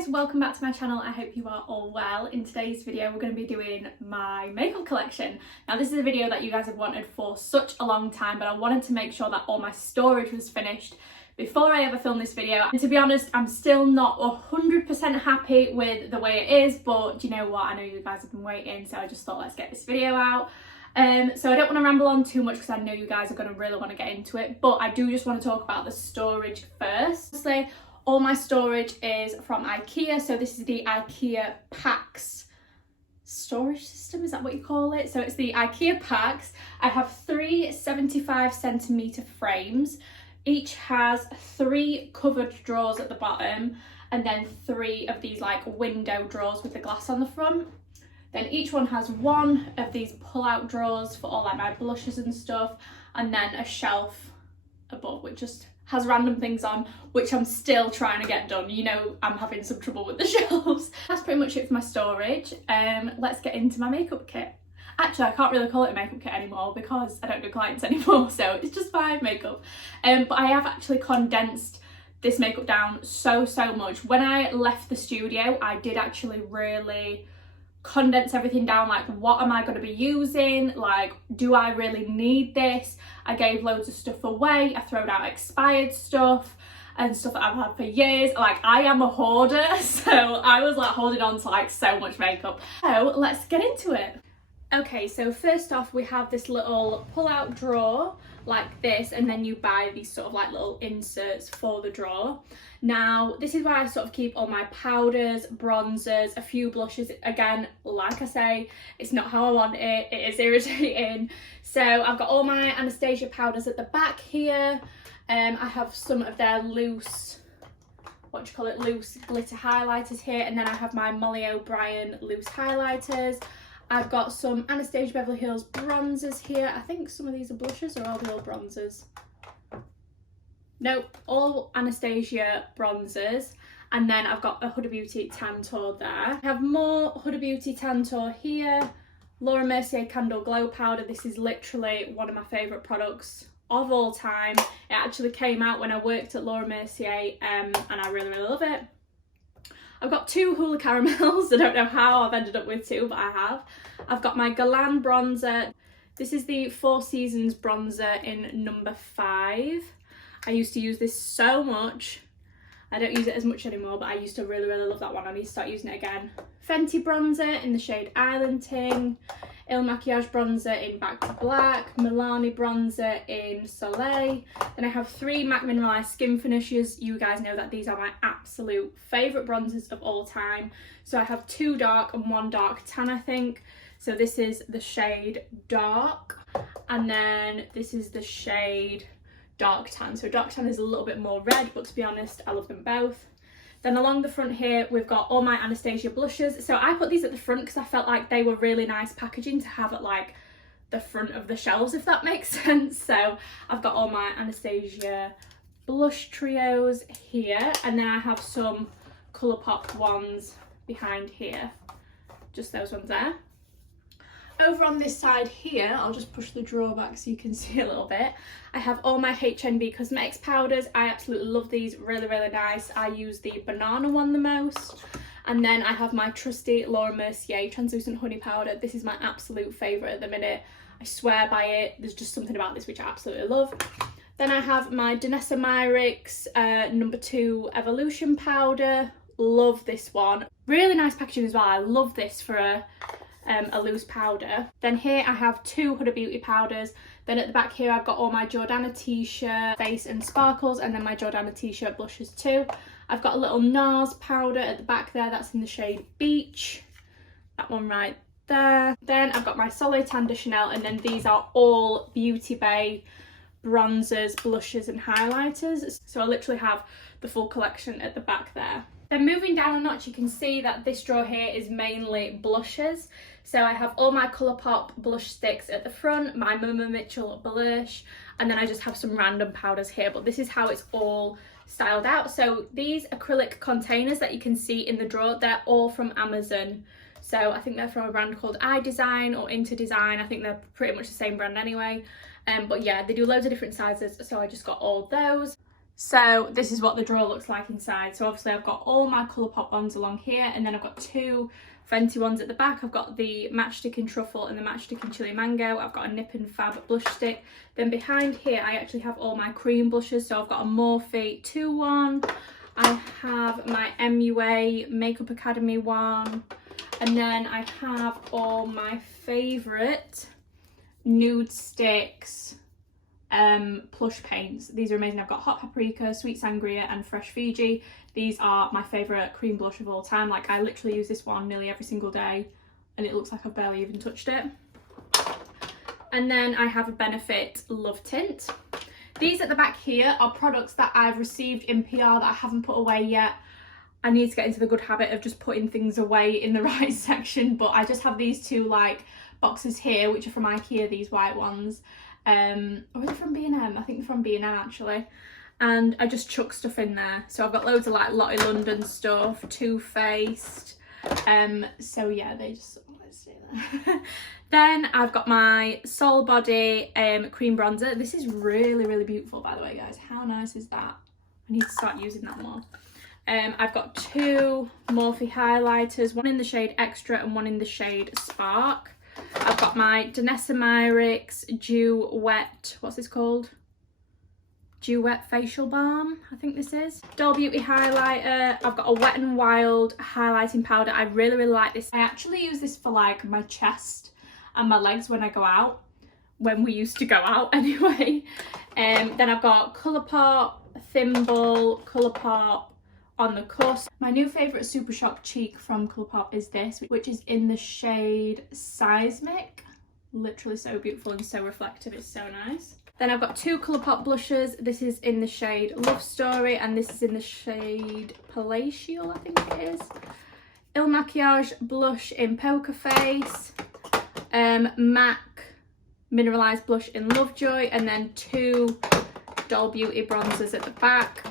guys, welcome back to my channel. I hope you are all well. In today's video we're going to be doing my makeup collection. Now this is a video that you guys have wanted for such a long time, but I wanted to make sure that all my storage was finished before I ever filmed this video. And to be honest, I'm still not 100% happy with the way it is, but you know what, I know you guys have been waiting, so I just thought let's get this video out. So I don't want to ramble on too much because I know you guys are going to really want to get into it, but I do just want to talk about the storage first. Obviously, all my storage is from IKEA, so this is the IKEA Packs storage system, is that what you call it? So it's the IKEA Packs. I have 3 75cm frames. Each has 3 covered drawers at the bottom and then 3 of these like window drawers with the glass on the front. Then each one has 1 of these pull-out drawers for all like my blushes and stuff, and then a shelf above which just has random things on, which I'm still trying to get done. You know, I'm having some trouble with the shelves. That's pretty much it for my storage. Let's get into my makeup kit. Actually, I can't really call it a makeup kit anymore because I don't do clients anymore, so it's just my makeup. But I have actually condensed this makeup down so much. When I left the studio, I did actually really condense everything down, like what am I going to be using, like do I really need this. I gave loads of stuff away, I thrown out expired stuff and stuff that I've had for years. Like I am a hoarder, so I was like holding on to like so much makeup. So let's get into it. Okay, so first off we have this little pull-out drawer like this, and then you buy these sort of like little inserts for the drawer. Now this is where I sort of keep all my powders, bronzers, a few blushes. Again, like I say, it's not how I want it, it is irritating. So I've got all my Anastasia powders at the back here. I have some of their loose, loose glitter highlighters here, and then I have my Molly O'Brien loose highlighters. I've got some Anastasia Beverly Hills bronzers here. I think some of these are blushes, or are they all bronzers? Nope, all Anastasia bronzers. And then I've got a Huda Beauty Tantour there. I have more Huda Beauty Tantour here. Laura Mercier Candle Glow Powder. This is literally one of my favourite products of all time. It actually came out when I worked at Laura Mercier, and I really love it. I've got 2 Hula Caramels. I don't know how I've ended up with 2, but I have. I've got my Galan bronzer. This is the Four Seasons bronzer in number 5. I used to use this so much. I don't use it as much anymore, but I used to really love that one. I need to start using it again. Fenty bronzer in the shade Island Ting. Il Makiage bronzer in Back to Black. Milani bronzer in Soleil. Then I have 3 MAC Mineralized Skin Finishes. You guys know that these are my absolute favourite bronzers of all time. So I have 2 dark and 1 dark tan, I think. So this is the shade Dark, and then this is the shade Dark Tan. So Dark Tan is a little bit more red, but to be honest, I love them both. Then along the front here, we've got all my Anastasia blushes. So I put these at the front because I felt like they were really nice packaging to have at like the front of the shelves, if that makes sense. So I've got all my Anastasia blush trios here, and then I have some Colourpop ones behind here. Just those ones there. Over on this side here, I'll just push the drawer back so you can see a little bit. I have all my HNB Cosmetics powders. I absolutely love these, really nice. I use the banana one the most. And then I have my trusty Laura Mercier Translucent Honey Powder. This is my absolute favourite at the minute. I swear by it. There's just something about this which I absolutely love. Then I have my Danessa Myricks number 2 Evolution Powder. Love this one. Really nice packaging as well. I love this for a loose powder. Then here I have 2 Huda Beauty powders. Then at the back here I've got all my Jordana T-shirt Face and Sparkles, and then my Jordana T-shirt blushes too. I've got a little NARS powder at the back there, that's in the shade Beach. That one right there. Then I've got my Soleil Tan de Chanel, and then these are all Beauty Bay bronzers, blushes and highlighters. So I literally have the full collection at the back there. Then moving down a notch, you can see that this drawer here is mainly blushes. So I have all my Colourpop blush sticks at the front, my Mama Mitchell blush, and then I just have some random powders here, but this is how it's all styled out. So these acrylic containers that you can see in the drawer, they're all from Amazon. So I think they're from a brand called iDesign or Into Design. I think they're pretty much the same brand anyway. But yeah, they do loads of different sizes, so I just got all those. So this is what the drawer looks like inside. So obviously I've got all my Colourpop ones along here, and then I've got two Fenty ones at the back. I've got the Matchstick in Truffle and the Matchstick in Chili Mango. I've got a Nip and Fab blush stick. Then behind here I actually have all my cream blushes. So I've got a Morphe 2 one. I have my MUA Makeup Academy one. And then I have all my favourite nude sticks plush paints. These are amazing. I've got Hot Paprika, Sweet Sangria and Fresh Fiji. These are my favourite cream blush of all time. Like, I literally use this one nearly every single day and it looks like I've barely even touched it. And then I have a Benefit Love Tint. These at the back here are products that I've received in PR that I haven't put away yet. I need to get into the good habit of just putting things away in the right section, but I just have these two like boxes here, which are from IKEA, these white ones. Or are they from B&M? I think they're from B&M actually. And I just chuck stuff in there. So I've got loads of like Lottie London stuff, Too Faced. So yeah, they just, let's do that. Then I've got my Soul Body cream bronzer. This is really, really beautiful, by the way, guys. How nice is that? I need to start using that more. I've got two Morphe highlighters, one in the shade Extra and one in the shade Spark. I've got my Danessa Myricks Dew Wet, what's this called? Dew Wet Facial Balm, I think this is. Doll Beauty highlighter. I've got a Wet n Wild highlighting powder. I really, really like this. I actually use this for like my chest and my legs when I go out. When we used to go out anyway. Then I've got Colourpop, Thimble, Colourpop on the Cusp. My new favourite Super Shock cheek from Colourpop is this, which is in the shade Seismic. Literally so beautiful and so reflective, it's so nice. Then I've got two Colourpop blushes. This is in the shade Love Story and this is in the shade Palatial, I think it is. Il Makiage blush in Poker Face. MAC mineralized blush in Lovejoy, and then two Doll Beauty bronzers at the back.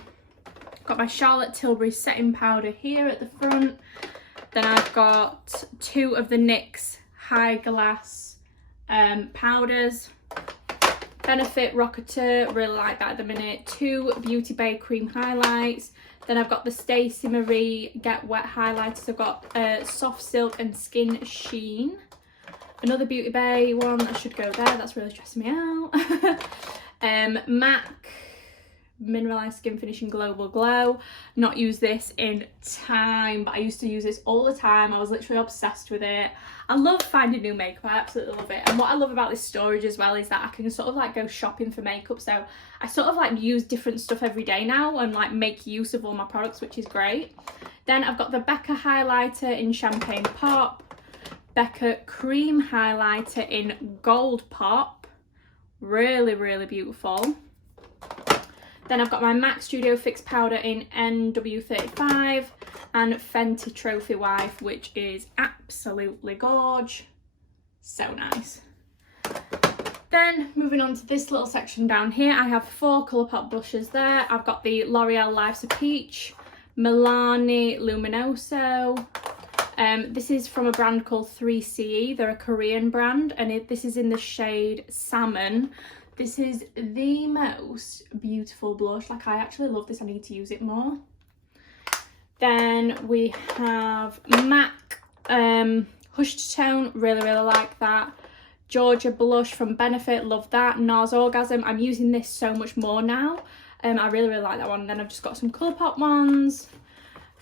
Got my Charlotte Tilbury setting powder here at the front. Then I've got two of the NYX High Glass powders. Benefit Rocketeur, really like that at the minute. Two Beauty Bay cream highlights. Then I've got the Stacey Marie Get Wet highlighters. I've got Soft Silk and Skin Sheen. Another Beauty Bay one that should go there. That's really stressing me out. MAC Mineralized Skin Finishing Global Glow. Not used this in time, but I used to use this all the time. I was literally obsessed with it. I love finding new makeup. I absolutely love it. And what I love about this storage as well is that I can sort of like go shopping for makeup. So I sort of like use different stuff every day now and like make use of all my products, which is great. Then I've got the Becca highlighter in Champagne Pop. Becca cream highlighter in Gold Pop. Really, really beautiful. Then I've got my MAC Studio Fix powder in NW35 and Fenty Trophy Wife, which is absolutely gorge. So nice. Then moving on to this little section down here, I have four Colourpop blushes there. I've got the L'Oreal Life's a Peach, Milani Luminoso. This is from a brand called 3CE. They're a Korean brand, and this is in the shade Salmon. This is the most beautiful blush. Like, I actually love this. I need to use it more. Then we have MAC Hush to Tone. Really, really like that. Georgia blush from Benefit. Love that. NARS Orgasm. I'm using this so much more now. I really, really like that one. And then I've just got some Colourpop ones.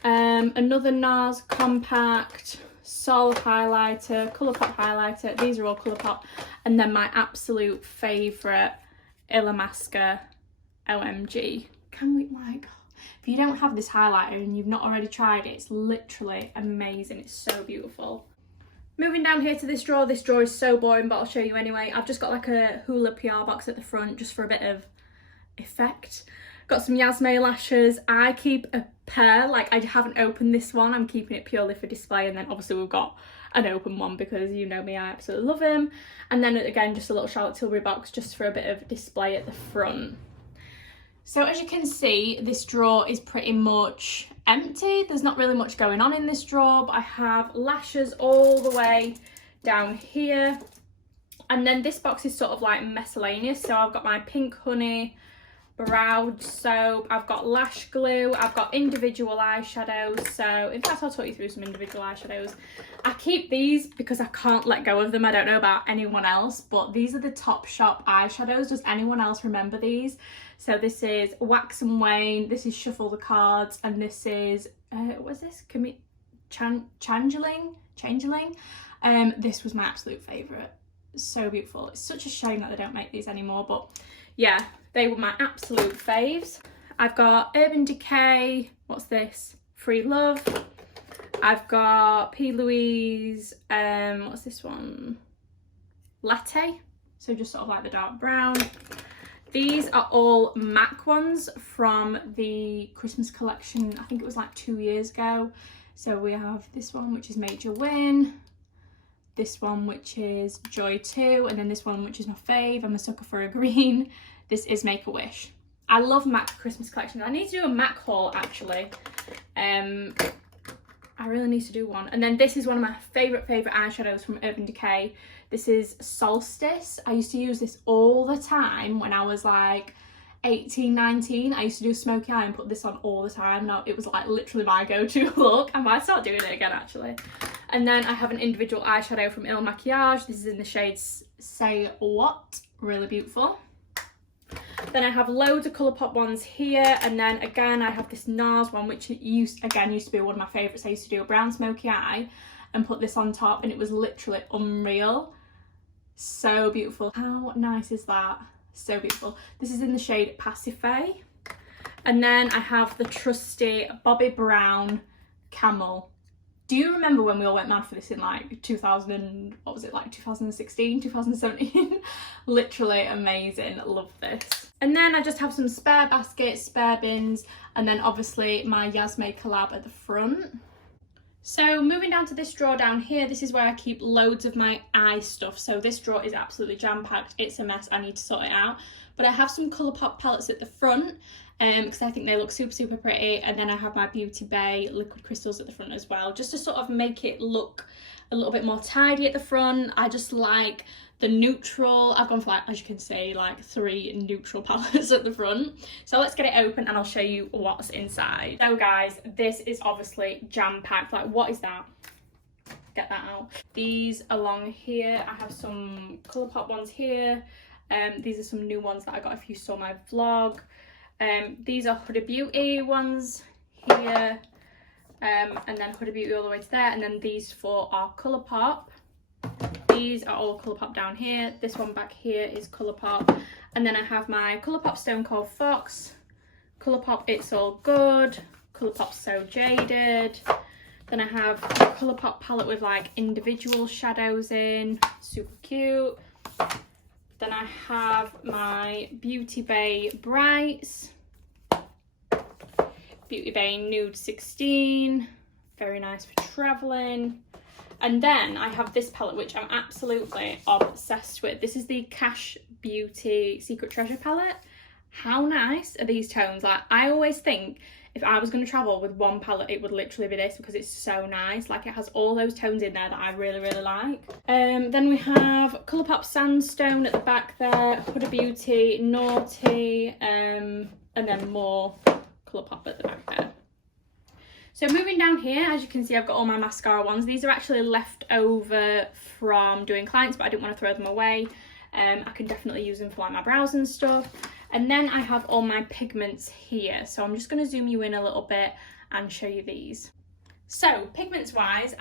Another NARS Compact. Sol highlighter, Colourpop highlighter. These are all Colourpop. And then my absolute favourite Illamasqua OMG. Can we, my God. If you don't have this highlighter and you've not already tried it, it's literally amazing. It's so beautiful. Moving down here to this drawer is so boring, but I'll show you anyway. I've just got like a Hula PR box at the front just for a bit of effect. Got some Yasme lashes. I keep a pair, like I haven't opened this one. I'm keeping it purely for display, and then obviously we've got an open one because you know me, I absolutely love him. And then again, just a little Charlotte Tilbury box just for a bit of display at the front. So as you can see, this drawer is pretty much empty. There's not really much going on in this drawer, but I have lashes all the way down here. And then this box is sort of like miscellaneous. So I've got my Pink Honey brow soap, I've got lash glue, I've got individual eyeshadows. So in fact I'll talk you through some individual eyeshadows. I keep these because I can't let go of them. I don't know about anyone else, but these are the Topshop eyeshadows. Does anyone else remember these? So this is Wax and Wane, this is Shuffle the Cards, and this is what's this? Changeling. This was my absolute favourite. So beautiful. It's such a shame that they don't make these anymore, but yeah, they were my absolute faves. I've got Urban Decay, what's this? Free Love. I've got PLOUISE, what's this one? Latte. So just sort of like the dark brown. These are all MAC ones from the Christmas collection. I think it was like 2 years ago. So we have this one, which is Major Win. This one, which is Joy 2. And then this one, which is my fave. I'm a sucker for a green. This is Make-A-Wish. I love MAC Christmas collection. I need to do a MAC haul, actually. I really need to do one. And then this is one of my favourite eyeshadows from Urban Decay. This is Solstice. I used to use this all the time when I was like 18, 19. I used to do a smoky eye and put this on all the time. Now it was like literally my go-to look. I might start doing it again, actually. And then I have an individual eyeshadow from Il Makiage. This is in the shades Say What. Really beautiful. Then I have loads of Colourpop ones here, and then again I have this NARS one, which used to be one of my favourites. I used to do a brown smoky eye and put this on top, and it was literally unreal. So beautiful. How nice is that? So beautiful. This is in the shade Pasify. And then I have the trusty Bobbi Brown Camel. Do you remember when we all went mad for this in like 2016, 2017? Literally amazing, love this. And then I just have some spare baskets, spare bins, and then obviously my Yasme collab at the front. So moving down to this drawer down here, this is where I keep loads of my eye stuff. So this drawer is absolutely jam-packed, it's a mess, I need to sort it out. But I have some Colourpop palettes at the front, because I think they look super pretty, and then I have my Beauty Bay liquid crystals at the front as well, just to sort of make it look a little bit more tidy at the front. I just like the neutral. I've gone for, like, as you can see, like 3 neutral palettes at the front. So let's get it open and I'll show you what's inside. So guys, this is obviously jam-packed. Like, what is that? Get that out. These along here, I have some Colourpop ones here. These are some new ones that I got if you saw my vlog. These are Huda Beauty ones here, and then Huda Beauty all the way to there, and then these 4 are Colourpop. These are all Colourpop down here. This one back here is Colourpop, and then I have my Colourpop Stone Cold Fox, Colourpop It's All Good, Colourpop So Jaded. Then I have a Colourpop palette with like individual shadows in, super cute. Then I have my Beauty Bay Brights, Beauty Bay Nude 16, very nice for travelling. And then I have this palette, which I'm absolutely obsessed with. This is the Cash Beauty Secret Treasure palette. How nice are these tones? Like, I always think if I was going to travel with one palette, it would literally be this, because it's so nice. Like, it has all those tones in there that I really like. Then we have Colourpop Sandstone at the back there, Huda Beauty Naughty, and then more Colourpop at the back there. So moving down here, as you can see, I've got all my mascara ones. These are actually left over from doing clients, but I didn't want to throw them away. I can definitely use them for like my brows and stuff. And then I have all my pigments here. So I'm just going to zoom you in a little bit and show you these. So pigments wise,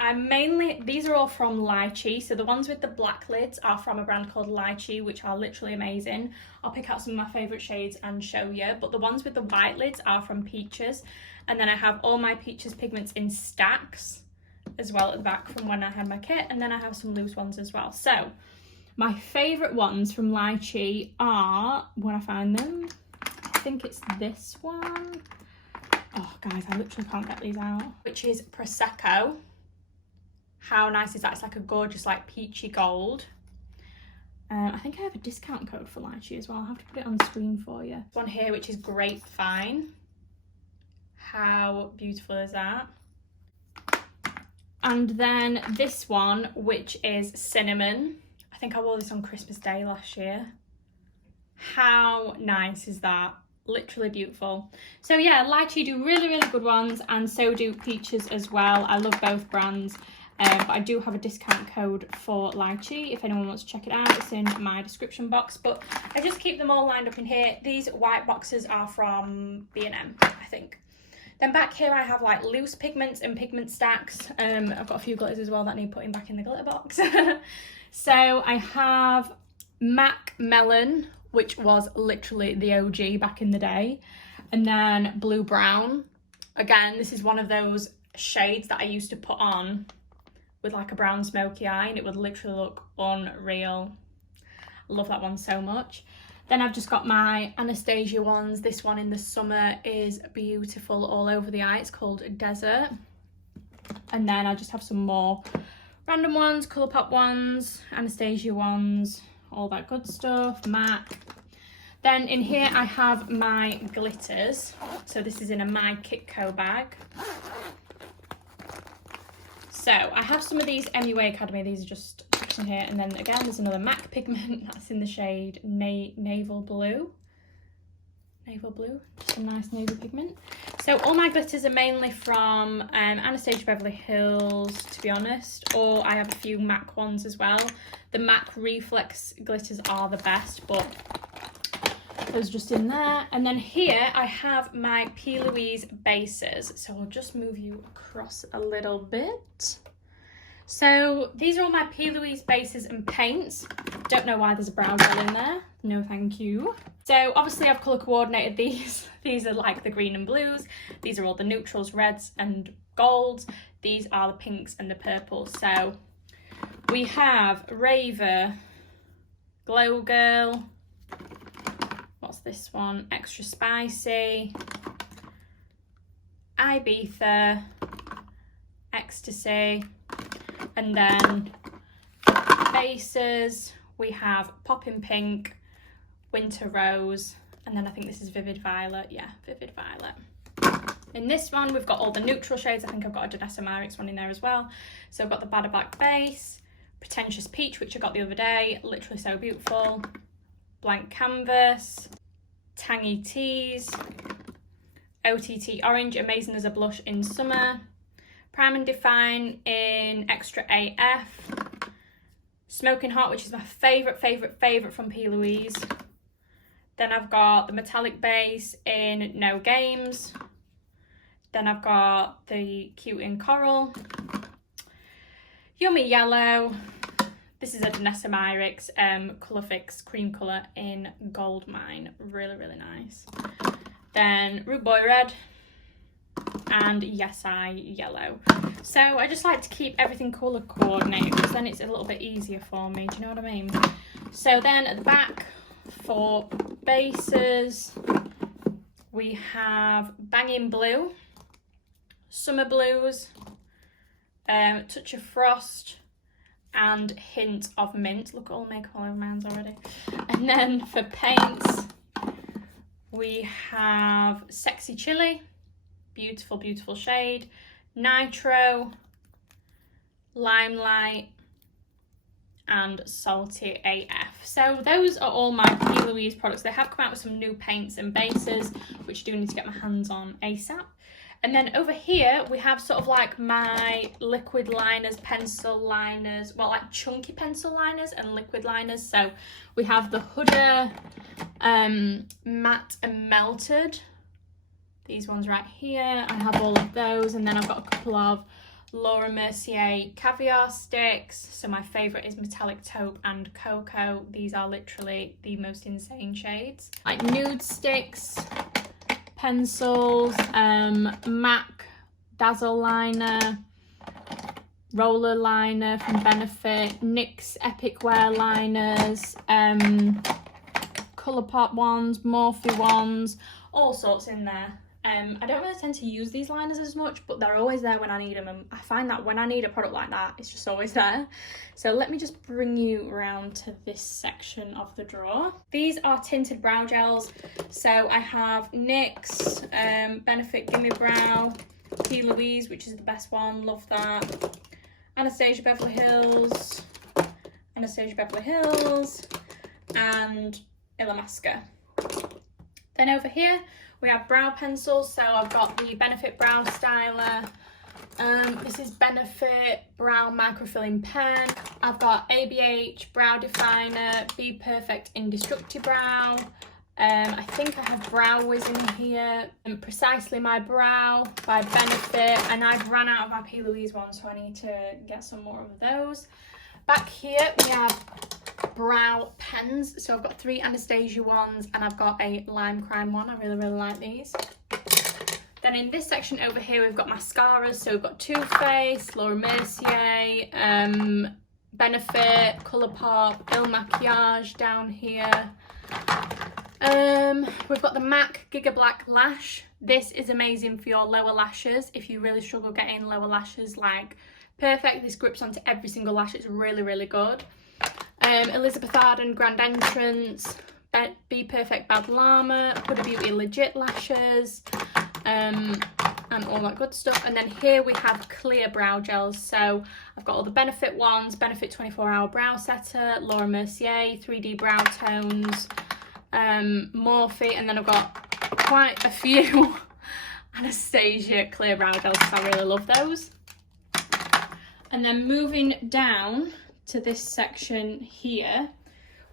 these are all from LYCHEE. So the ones with the black lids are from a brand called LYCHEE, which are literally amazing. I'll pick out some of my favourite shades and show you. But the ones with the white lids are from Peaches. And then I have all my Peaches pigments in stacks as well at the back from when I had my kit. And then I have some loose ones as well. So my favourite ones from LYCHEE are, when I find them, I think it's this one. Oh guys, I literally can't get these out. Which is Prosecco. How nice is that? It's like a gorgeous like peachy gold. I think I have a discount code for LYCHEE as well. I'll have to put it on the screen for you. One here which is Grapevine. How beautiful is that? And then this one, which is Cinnamon. I think I wore this on Christmas Day last year. How nice is that? literally beautiful. So yeah, Lychee do really, really good ones, and so do Peaches as well. I love both brands. But I do have a discount code for Lychee if anyone wants to check it out. It's in my description box, but I just keep them all lined up in here. These white boxes are from B&M, I think. Then back here I have like loose pigments and pigment stacks. I've got a few glitters as well that need putting back in the glitter box. So I have MAC Melon, which was literally the OG back in the day. And then Blue Brown. Again, this is one of those shades that I used to put on with like a brown smoky eye, and it would literally look unreal. I love that one so much. Then I've just got my Anastasia ones. This one in the summer is beautiful all over the eye. It's called Desert. And then I just have some more random ones, Colourpop ones, Anastasia ones, all that good stuff, MAC. Then in here I have my glitters. So this is in a My Kitco bag. So I have some of these MUA Academy, these are just in here, and then again there's another MAC pigment that's in the shade Naval Blue. Naval Blue, just a nice navy pigment. So all my glitters are mainly from Anastasia Beverly Hills, to be honest, or I have a few MAC ones as well. The MAC Reflex glitters are the best, but those just in there. And then here I have my P. Louise bases. So I'll just move you across a little bit. So these are all my P. Louise bases and paints. Don't know why there's a brow gel in there. No, thank you. So obviously I've colour coordinated these. These are like the green and blues. These are all the neutrals, reds and golds. These are the pinks and the purples. So we have Raver, Glow Girl. What's this one? Extra Spicy, Ibiza, Ecstasy, and then bases we have Poppin' Pink, Winter Rose, and then I think this is Vivid Violet. Yeah, Vivid Violet. In this one we've got all the neutral shades. I think I've got a Danessa Myricks one in there as well. So I've got the Badder Black base, Pretentious Peach, which I got the other day, literally so beautiful, Blank Canvas, Tangy Tease, OTT Orange, amazing as a blush in summer, Prime and Define in Extra AF, Smoking Hot, which is my favourite from P. Louise. Then I've got the Metallic Base in No Games. Then I've got the Cute in Coral, Yummy Yellow. This is a Danessa Myricks Colour Fix Cream Colour in Gold Mine. Really, really nice. Then Rude Boy Red and Yes I Yellow. So I just like to keep everything colour coordinated because then it's a little bit easier for me. Do you know what I mean? So then at the back for bases, we have Banging Blue, Summer Blues, Touch of Frost, and Hint of Mint. Look at all the makeup all over my hands already. And then for paints, we have Sexy Chili, beautiful, beautiful shade, Nitro, Limelight, and Salty AF. So those are all my P. Louise products. They have come out with some new paints and bases, which I do need to get my hands on ASAP. And then over here, we have sort of like my liquid liners, pencil liners, well, like chunky pencil liners and liquid liners. So we have the Huda Matte and Melted. These ones right here. I have all of those. And then I've got a couple of Laura Mercier Caviar sticks. So my favourite is Metallic Taupe and Cocoa. These are literally the most insane shades. Like nude sticks, pencils, MAC Dazzle Liner, Roller Liner from Benefit, NYX Epic Wear Liners, Colourpop ones, Morphe ones, all sorts in there. I don't really tend to use these liners as much, but they're always there when I need them, and I find that when I need a product like that, it's just always there. So let me just bring you around to this section of the drawer. These are tinted brow gels. So I have NYX, Benefit Gimme Brow, P. Louise, which is the best one, love that, Anastasia Beverly Hills, and Illamasqua. Then over here we have brow pencils. So I've got the Benefit Brow Styler. This is Benefit Brow Microfilling Pen. I've got ABH Brow Definer, BPERFECT Indestructible Brow. I think I have Brow Wiz in here. Precisely My Brow by Benefit. And I've ran out of my PLOUISE ones, so I need to get some more of those. Back here we have brow pens. So I've got 3 Anastasia ones and I've got a Lime Crime one. I really like these. Then in this section over here we've got mascaras. So we've got Too Faced, Laura Mercier, Benefit, Colourpop, Il Makiage down here. We've got the MAC Giga Black Lash. This is amazing for your lower lashes. If you really struggle getting lower lashes, like perfect. This grips onto every single lash. It's really good. Elizabeth Arden Grand Entrance, BPERFECT Bad Llama, Huda Beauty Legit Lashes, and all that good stuff. And then here we have clear brow gels. So I've got all the Benefit ones, Benefit 24-Hour Brow Setter, Laura Mercier 3D Brow Tones, MORPHE, and then I've got quite a few Anastasia clear brow gels because I really love those. And then moving down to this section here,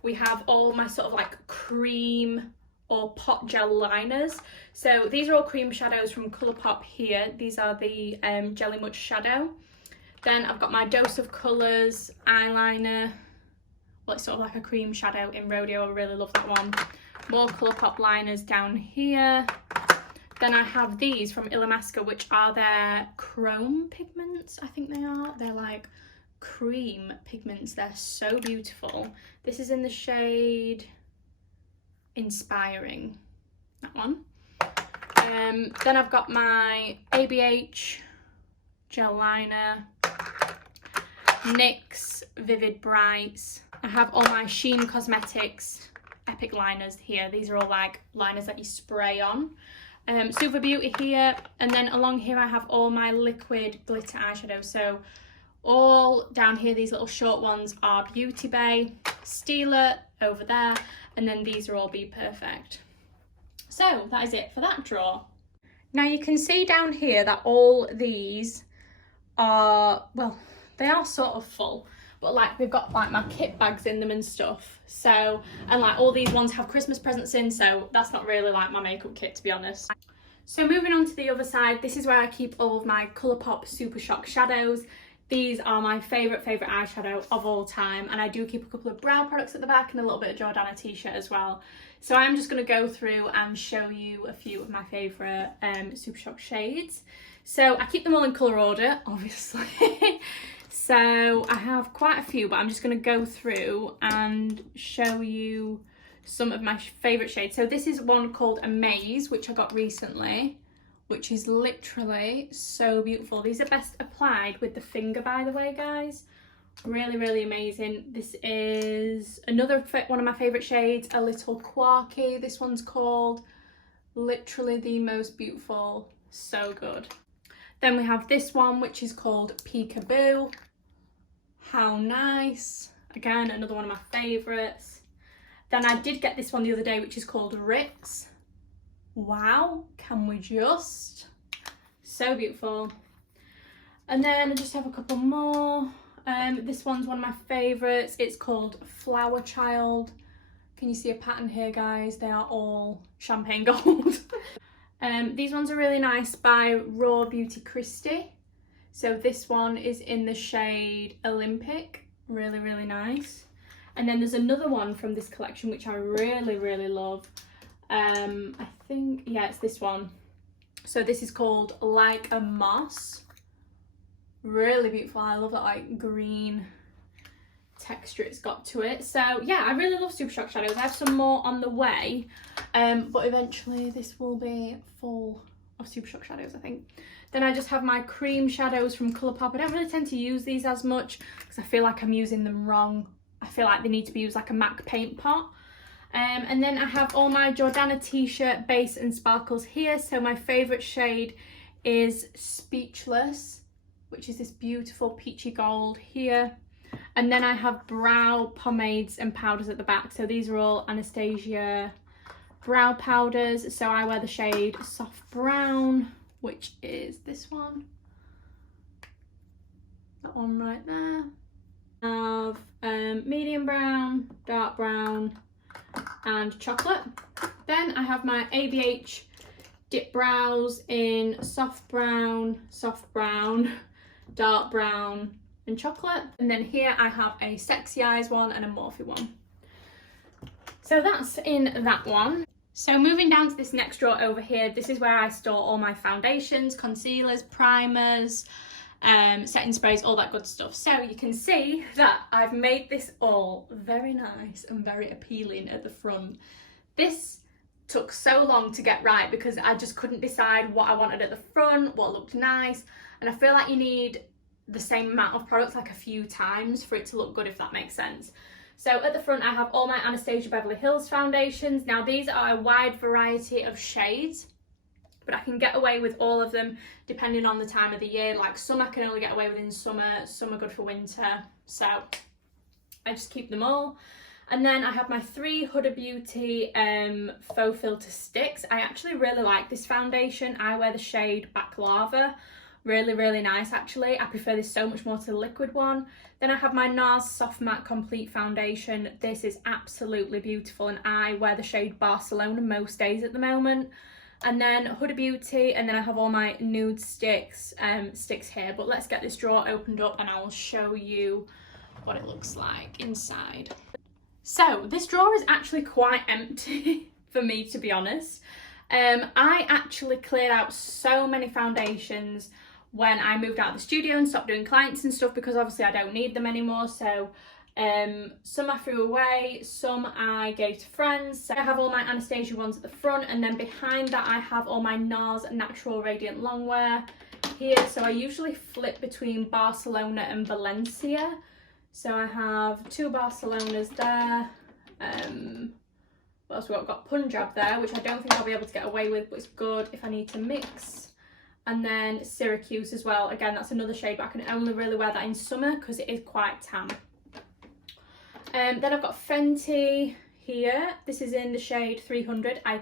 we have all my sort of like cream or pot gel liners. So these are all cream shadows from Colourpop here. These are the Jelly Much Shadow. Then I've got my Dose of Colours eyeliner. Well, it's sort of like a cream shadow in Rodeo. I really love that one. More Colourpop liners down here. Then I have these from Illamasqua, which are their chrome pigments, I think they are. They're like cream pigments. They're so beautiful. This is in the shade Inspiring, that one. Then I've got my ABH gel liner, NYX Vivid Brights. I have all my Sheen Cosmetics Epic liners here. These are all like liners that you spray on. Super Beauty here, and then along here I have all my liquid glitter eyeshadows. So all down here, these little short ones are Beauty Bay, Steeler over there, and then these are all BPERFECT. So that is it for that drawer. Now you can see down here that all these are, well, they are sort of full, but like they've got like my kit bags in them and stuff. So, and like all these ones have Christmas presents in, so that's not really like my makeup kit, to be honest. So moving on to the other side, this is where I keep all of my Colourpop Super Shock shadows. These are my favourite eyeshadow of all time, and I do keep a couple of brow products at the back and a little bit of Jordana t-shirt as well. So I'm just going to go through and show you a few of my favourite Super Shock shades. So I keep them all in colour order, obviously. So I have quite a few, but I'm just going to go through and show you some of my favourite shades. So this is one called Amaze, which I got recently, which is literally so beautiful. These are best applied with the finger, by the way, guys. Really amazing. This is another one of my favourite shades, A Little Quarky. This one's called. Literally the most beautiful, so good. Then we have this one, which is called Peekaboo. How nice. Again, another one of my favourites. Then I did get this one the other day, which is called Ritz. Wow, can we just? So beautiful. And then I just have a couple more. This one's one of my favourites. It's called Flower Child. Can you see a pattern here, guys? They are all champagne gold. These ones are really nice, by Raw Beauty Christie. So this one is in the shade Olympic. Really nice. And then there's another one from this collection which I really love. I think, yeah, it's this one. So this is called Like a Moss. Really beautiful. I love that like green texture it's got to it. So yeah, I really love Super Shock shadows. I have some more on the way, but eventually this will be full of Super Shock shadows, I think. Then I just have my cream shadows from Colourpop. I don't really tend to use these as much because I feel like I'm using them wrong. I feel like they need to be used like a MAC paint pot. And then I have all my Jordana t-shirt base and sparkles here. So my favourite shade is Speechless, which is this beautiful peachy gold here. And then I have brow pomades and powders at the back. So these are all Anastasia brow powders. So I wear the shade Soft Brown, which is this one. That one right there. I have medium brown, dark brown, and chocolate. Then I have my ABH dip brows in soft brown, dark brown, and chocolate. And then here I have a Sexy Eyes one and a Morphe one. So that's in that one. So moving down to this next drawer over here, this is where I store all my foundations, concealers, primers, setting sprays, all that good stuff. So you can see that I've made this all very nice and very appealing at the front. This took so long to get right because I just couldn't decide what I wanted at the front, what looked nice, and I feel like you need the same amount of products like a few times for it to look good, if that makes sense. So at the front I have all my Anastasia Beverly Hills foundations. Now these are a wide variety of shades, but I can get away with all of them depending on the time of the year. Like some I can only get away with in summer, some are good for winter, so I just keep them all. And then I have my 3 Huda Beauty faux filter sticks. I actually really like this foundation. I wear the shade Baklava. Really nice actually. I prefer this so much more to the liquid one. Then I have my NARS Soft Matte Complete Foundation. This is absolutely beautiful and I wear the shade Barcelona most days at the moment. And then Huda Beauty, and then I have all my nude sticks here. But let's get this drawer opened up and I will show you what it looks like inside. So this drawer is actually quite empty for me, to be honest. I actually cleared out so many foundations when I moved out of the studio and stopped doing clients and stuff because obviously I don't need them anymore. So some I threw away, some I gave to friends. So I have all my Anastasia ones at the front, and then behind that I have all my NARS Natural Radiant Longwear here. So I usually flip between Barcelona and Valencia. So I have 2 Barcelonas there. What else we got? We've got Punjab there, which I don't think I'll be able to get away with, but it's good if I need to mix. And then Syracuse as well. Again, that's another shade, but I can only really wear that in summer because it is quite tan. Then I've got Fenty here. This is in the shade 300. I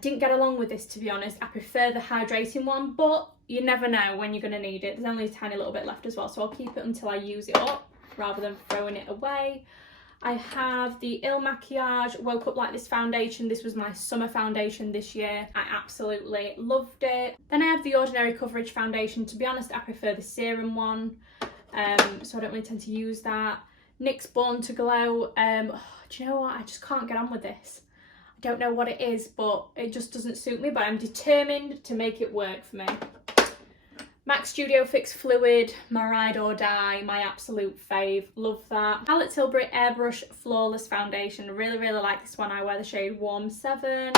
didn't get along with this, to be honest. I prefer the hydrating one, but you never know when you're going to need it. There's only a tiny little bit left as well, so I'll keep it until I use it up rather than throwing it away. I have the Il Makiage Woke Up Like This foundation. This was my summer foundation this year. I absolutely loved it. Then I have the Ordinary Coverage foundation. To be honest, I prefer the serum one, so I don't really tend to use that. NYX Born to Glow. Do you know what? I just can't get on with this. I don't know what it is, but it just doesn't suit me, but I'm determined to make it work for me. MAC Studio Fix Fluid, my ride or die, my absolute fave, love that. Charlotte Tilbury Airbrush Flawless Foundation, really like this one. I wear the shade Warm 7.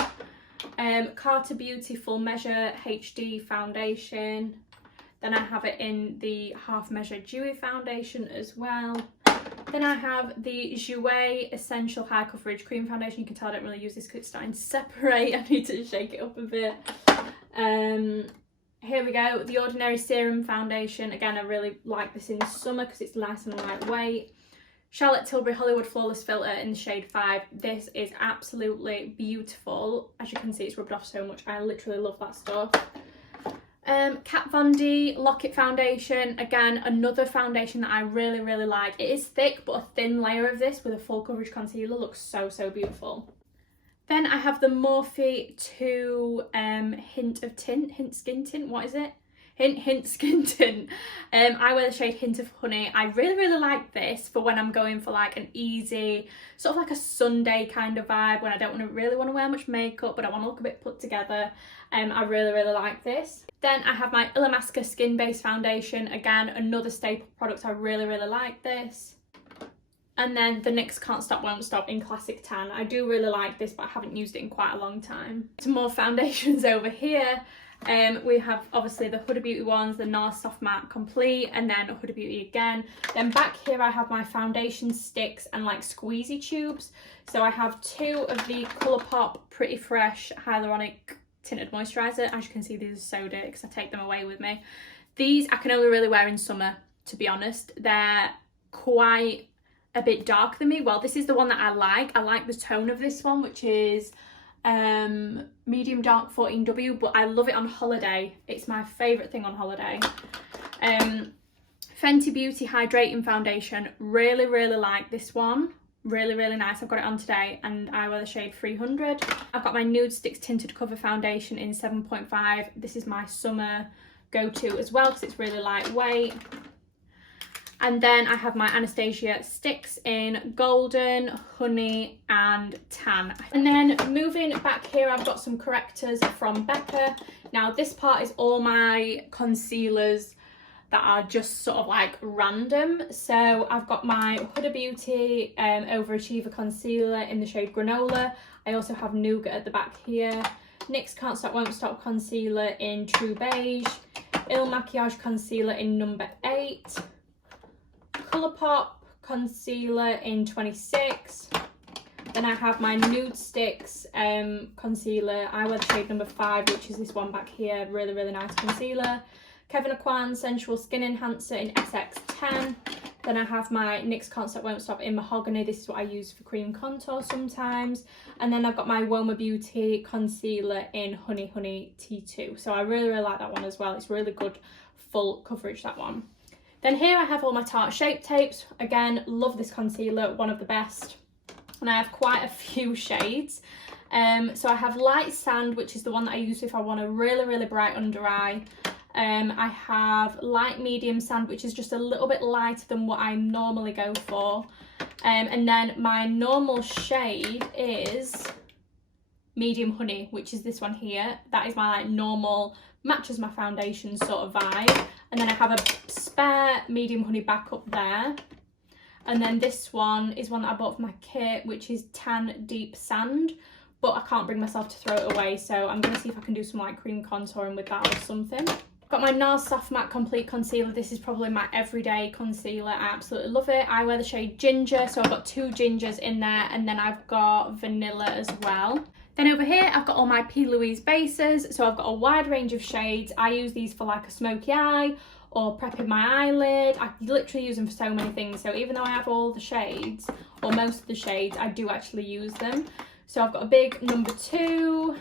Carter Beauty Full Measure HD Foundation. Then I have it in the Half Measure Dewy Foundation as well. Then I have the Jouer Essential High Coverage Cream Foundation. You can tell I don't really use this because it's starting to separate. I need to shake it up a bit. Here we go, the Ordinary Serum Foundation. Again, I really like this in summer because it's nice and lightweight. Charlotte Tilbury Hollywood Flawless Filter in the shade 5. This is absolutely beautiful. As you can see, it's rubbed off so much. I literally love that stuff. Kat Von D Lock-It Foundation. Again, another foundation that I really like. It is thick, but a thin layer of this with a full coverage concealer looks so beautiful. Then I have the Morphe 2 Hint Skin Tint. What is it? Hint Skin Tint. I wear the shade Hint of Honey. I really like this for when I'm going for like an easy, sort of like a Sunday kind of vibe, when I don't really want to wear much makeup, but I want to look a bit put together. I really like this. Then I have my Illamasqua Skin Base Foundation. Again, another staple product. I really like this. And then the NYX Can't Stop Won't Stop in Classic Tan. I do really like this, but I haven't used it in quite a long time. Some more foundations over here. We have obviously the Huda Beauty ones, the NARS Soft Matte Complete, and then Huda Beauty again. Then back here I have my foundation sticks and like squeezy tubes. So I have 2 of the Colourpop Pretty Fresh Hyaluronic Tinted Moisturiser. As you can see, these are so dirty because I take them away with me. These I can only really wear in summer, to be honest. They're quite a bit darker than me. Well, this is the one that I like. I like the tone of this one, which is medium dark 14W, but I love it on holiday. It's my favourite thing on holiday. Fenty Beauty Hydrating Foundation. Really, really like this one. Really, really nice. I've got it on today and I wear the shade 300. I've got my Nude Sticks Tinted Cover Foundation in 7.5. This is my summer go-to as well because it's really lightweight. And then I have my Anastasia sticks in golden, honey and tan. And then moving back here, I've got some correctors from Becca. Now this part is all my concealers that are just sort of like random. So I've got my Huda Beauty Overachiever Concealer in the shade Granola. I also have Nougat at the back here. NYX Can't Stop Won't Stop Concealer in True Beige. Il Makiage Concealer in number 8. Colourpop Concealer in 26. Then I have my Nude Sticks Concealer. I wear the shade number 5, which is this one back here. Really, really nice concealer. Kevyn Aucoin Sensual Skin Enhancer in SX10. Then I have my NYX Can't Stop Won't Stop in Mahogany. This is what I use for cream contour sometimes. And then I've got my Woma Beauty Concealer in Honey Honey T2. So I really, really like that one as well. It's really good full coverage, that one. Then here I have all my Tarte Shape Tapes. Again, love this concealer, one of the best. And I have quite a few shades. So I have Light Sand, which is the one that I use if I want a really, really bright under eye. I have Light Medium Sand, which is just a little bit lighter than what I normally go for. And then my normal shade is Medium Honey, which is this one here. That is my like normal, matches my foundation sort of vibe. And then I have a spare Medium Honey back up there. And then this one is one that I bought for my kit, which is Tan Deep Sand. But I can't bring myself to throw it away, so I'm going to see if I can do some like cream contouring with that or something. Got my NARS Soft Matte Complete Concealer. This is probably my everyday concealer. I absolutely love it. I wear the shade Ginger, so I've got 2 gingers in there, and then I've got Vanilla as well. Then over here, I've got all my P. Louise bases, so I've got a wide range of shades. I use these for like a smoky eye or prepping my eyelid. I literally use them for so many things, so even though I have all the shades, or most of the shades, I do actually use them. So I've got a big number 2,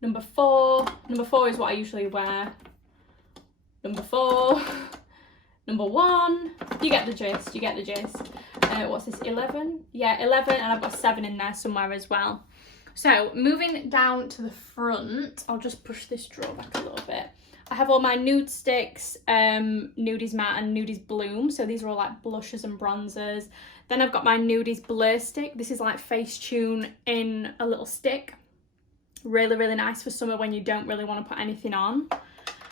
number 4. Number 4 is what I usually wear. Number 4, number 1. You get the gist, you get the gist. What's this, 11? Yeah, 11, and I've got 7 in there somewhere as well. So moving down to the front, I'll just push this drawer back a little bit. I have all my Nude Sticks, Nudies Matte and Nudies Bloom. So these are all like blushes and bronzers. Then I've got my Nudies Blur Stick. This is like Facetune in a little stick. Really, really nice for summer when you don't really want to put anything on.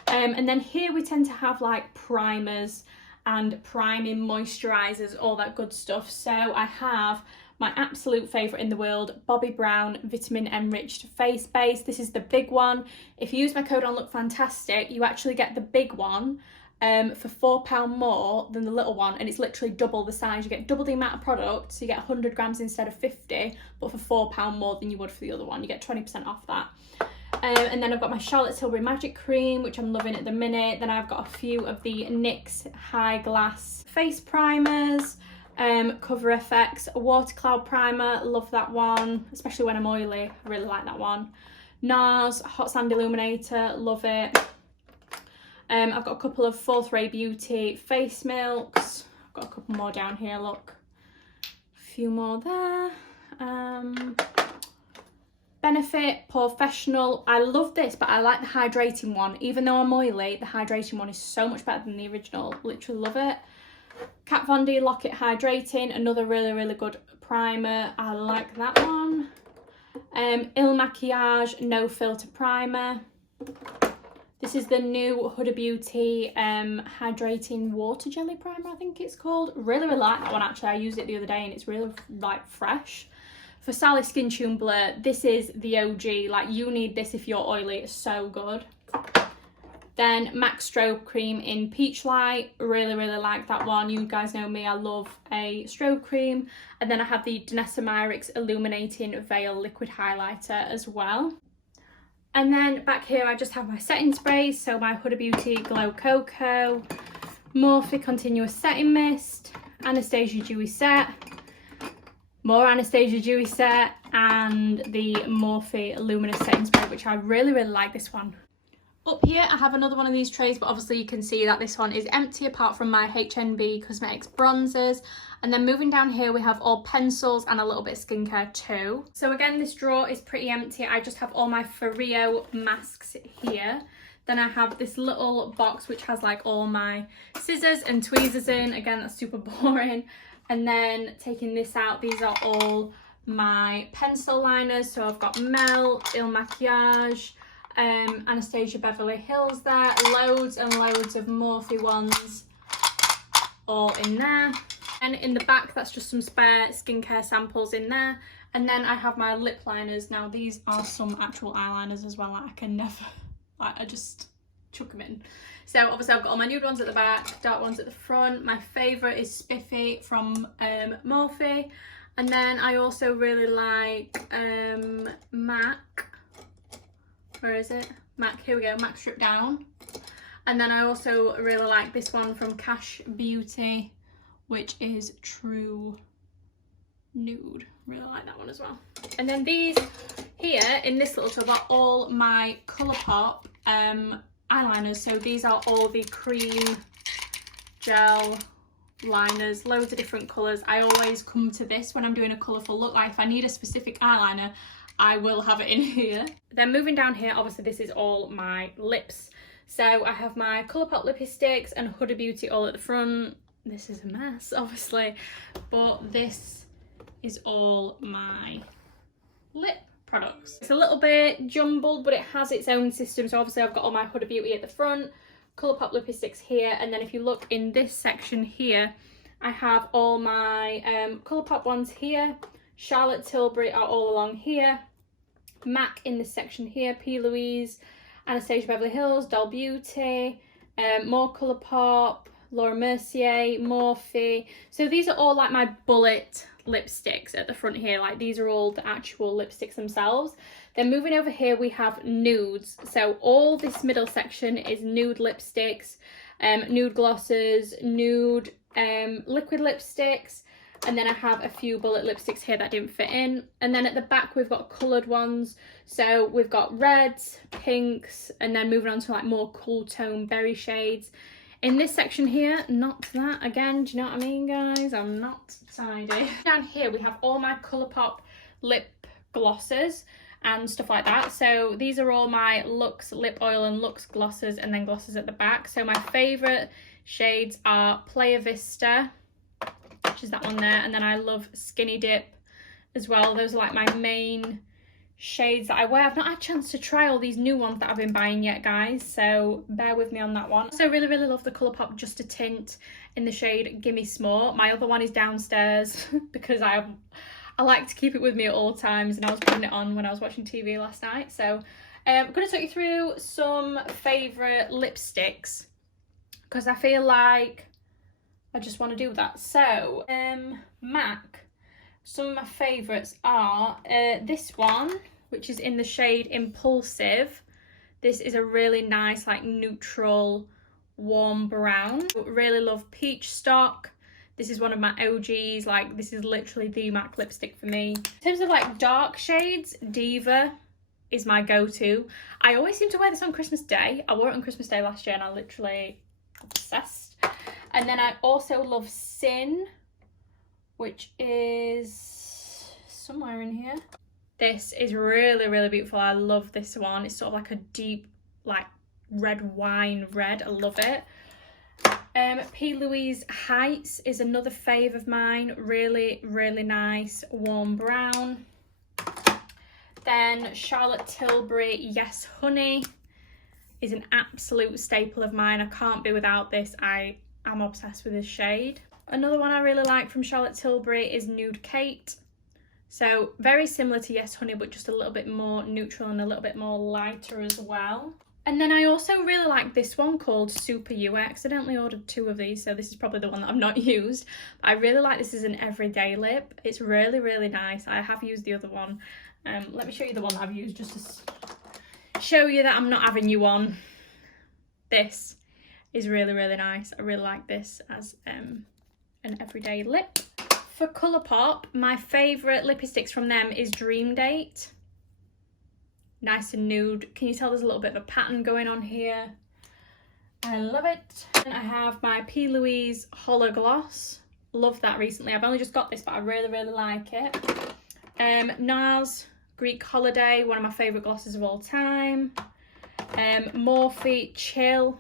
And then here we tend to have like primers and priming moisturizers, all that good stuff. So I have my absolute favorite in the world, Bobbi Brown Vitamin Enriched Face Base. This is the big one. If you use my code on Look Fantastic, you actually get the big one for £4 more than the little one, and it's literally double the size. You get double the amount of product, so you get 100 grams instead of 50, but for £4 more than you would for the other one. You get 20% off that. And then I've got my Charlotte Tilbury Magic Cream, which I'm loving at the minute. Then I've got a few of the NYX High Glass Face Primers, Cover FX Water Cloud Primer, love that one, especially when I'm oily, I really like that one. NARS Hot Sand Illuminator, love it. I've got a couple of Fourth Ray Beauty Face Milks. I've got a couple more down here, look. A few more there. Benefit Professional. I love this, but I like the hydrating one. Even though I'm oily, the hydrating one is so much better than the original. Literally love it. Kat Von D Lock-It Hydrating, another really, really good primer. I like that one. Il Makiage No Filter Primer. This is the new Huda Beauty Hydrating Water Jelly Primer, I think it's called. Really, really like that one, actually. I used it the other day and it's really, like, fresh. For Sally Skin Tune Blur, this is the OG. Like, you need this if you're oily. It's so good. Then MAC Strobe Cream in Peach Light. Really, really like that one. You guys know me, I love a strobe cream. And then I have the Danessa Myricks Illuminating Veil Liquid Highlighter as well. And then back here I just have my setting sprays. So my Huda Beauty Glow Cocoa, Morphe Continuous Setting Mist, Anastasia Dewy Set, more Anastasia Dewy set, and the Morphe Luminous Setting Spray, which I really like this one. Up here I have another one of these trays, but obviously you can see that this one is empty apart from my HNB Cosmetics bronzers. And then moving down here we have all pencils and a little bit of skincare too. So again, this drawer is pretty empty. I just have all my Foreo masks here. Then I have this little box which has like all my scissors and tweezers in. Again, that's super boring. And then taking this out, these are all my pencil liners. So I've got Mel, Il Makiage, Anastasia Beverly Hills there, loads and loads of Morphe ones all in there. And in the back, that's just some spare skincare samples in there. And then I have my lip liners. Now these are some actual eyeliners as well. Like, I can never, like, I just chuck them in. So obviously I've got all my nude ones at the back, dark ones at the front. My favourite is Spiffy from Morphe. And then I also really like MAC. Where is it? MAC, here we go, MAC Strip Down. And then I also really like this one from Cash Beauty, which is True Nude. Really like that one as well. And then these here in this little tub are all my Colourpop eyeliners. So these are all the cream gel liners, loads of different colours. I always come to this when I'm doing a colourful look. Like if I need a specific eyeliner, I will have it in here. Then moving down here, obviously this is all my lips. So I have my Colourpop lippy sticks and Huda Beauty all at the front. This is a mess, obviously, but this is all my lip products. It's a little bit jumbled, but it has its own system. So obviously I've got all my Huda Beauty at the front, Colourpop lippy sticks here, and then if you look in this section here, I have all my Colourpop ones here. Charlotte Tilbury are all along here. MAC in this section here, P. Louise, Anastasia Beverly Hills, Doll Beauty, more Colourpop, Laura Mercier, Morphe. So these are all like my bullet lipsticks at the front here. Like these are all the actual lipsticks themselves. Then moving over here we have nudes. So all this middle section is nude lipsticks, nude glosses, nude liquid lipsticks. And then I have a few bullet lipsticks here that didn't fit in. And then at the back, we've got coloured ones. So we've got reds, pinks, and then moving on to like more cool tone berry shades. In this section here, not that again. Do you know what I mean, guys? I'm not tidy. Down here, we have all my Colourpop lip glosses and stuff like that. So these are all my Luxe lip oil and Luxe glosses, and then glosses at the back. So my favourite shades are Playa Vista, which is that one there, and then I love Skinny Dip as well. Those are like my main shades that I wear. I've not had a chance to try all these new ones that I've been buying yet, guys, so bear with me on that one. So really love the Colourpop Just a Tint in the shade Gimme S'more. My other one is downstairs because I like to keep it with me at all times, and I was putting it on when I was watching TV last night. So I'm going to take you through some favourite lipsticks because I feel like I just want to do that. So MAC, some of my favourites are this one, which is in the shade Impulsive. This is a really nice like neutral warm brown. Really love Peach Stock. This is one of my OGs. Like this is literally the MAC lipstick for me. In terms of like dark shades, Diva is my go-to. I always seem to wear this on Christmas Day. I wore it on Christmas Day last year and I literally obsessed. And then I also love Sin, which is somewhere in here. This is really beautiful. I love this one. It's sort of like a deep like red wine red. I love it. P. Louise Heights is another fave of mine. Really nice warm brown. Then Charlotte Tilbury Yes Honey is an absolute staple of mine. I can't be without this. I'm obsessed with this shade. Another one I really like from Charlotte Tilbury is Nude Kate. So very similar to Yes Honey, but just a little bit more neutral and a little bit more lighter as well. And then I also really like this one called Super You. I accidentally ordered 2 of these, so this is probably the one that I've not used. But I really like this as an everyday lip. It's really nice. I have used the other one. Let me show you the one that I've used just to show you that I'm not having you on. This is really nice. I really like this as an everyday lip. for Colourpop, my favourite lippy sticks from them is Dream Date. Nice and nude. Can you tell there's a little bit of a pattern going on here? I love it. And I have my PLOUISE Holo Gloss. Love that recently. I've only just got this, but I really, really like it. NARS Greek Holiday, one of my favourite glosses of all time. MORPHE Chill.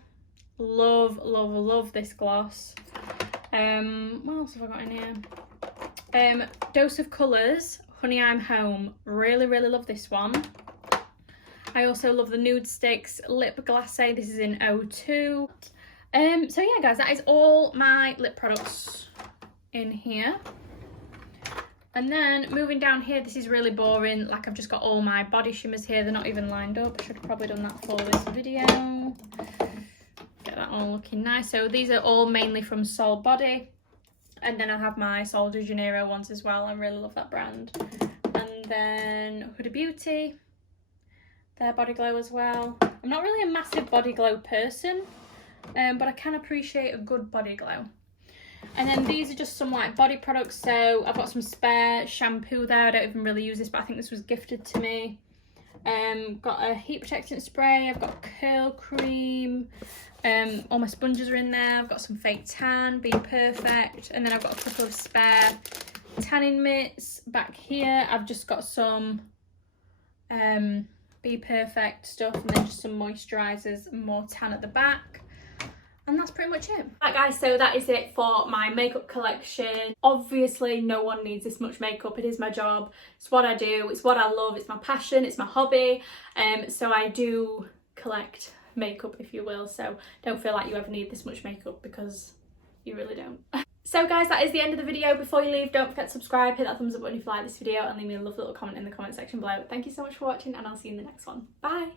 Love, love, love this gloss. What else have I got in here? Dose of Colours, Honey I'm Home. Really, really love this one. I also love the Nude Sticks Lip Glacé. This is in 02. So yeah, guys, that is all my lip products in here. And then moving down here, this is really boring. Like, I've just got all my body shimmers here. They're not even lined up. I should have probably done that for this video. Get that all looking nice. So these are all mainly from Sol Body. And then I have my Sol de Janeiro ones as well. I really love that brand. And then Huda Beauty. Their Body Glow as well. I'm not really a massive body glow person, but I can appreciate a good body glow. And then these are just some like body products. So I've got some spare shampoo there. I don't even really use this, but I think this was gifted to me. Got a heat protectant spray. I've got curl cream. All my sponges are in there. I've got some fake tan, BPERFECT, and then I've got a couple of spare tanning mitts back here. I've just got some BPERFECT stuff, and then just some moisturisers and more tan at the back. And that's pretty much it. Right guys, so that is it for my makeup collection. Obviously no one needs this much makeup. It is my job, it's what I do, it's what I love, it's my passion, it's my hobby. So I do collect makeup, if you will, so don't feel like you ever need this much makeup, because you really don't. So guys, that is the end of the video. Before you leave, don't forget to subscribe, hit that thumbs up button if you like this video, and leave me a lovely little comment in the comment section below. Thank you so much for watching, and I'll see you in the next one. Bye!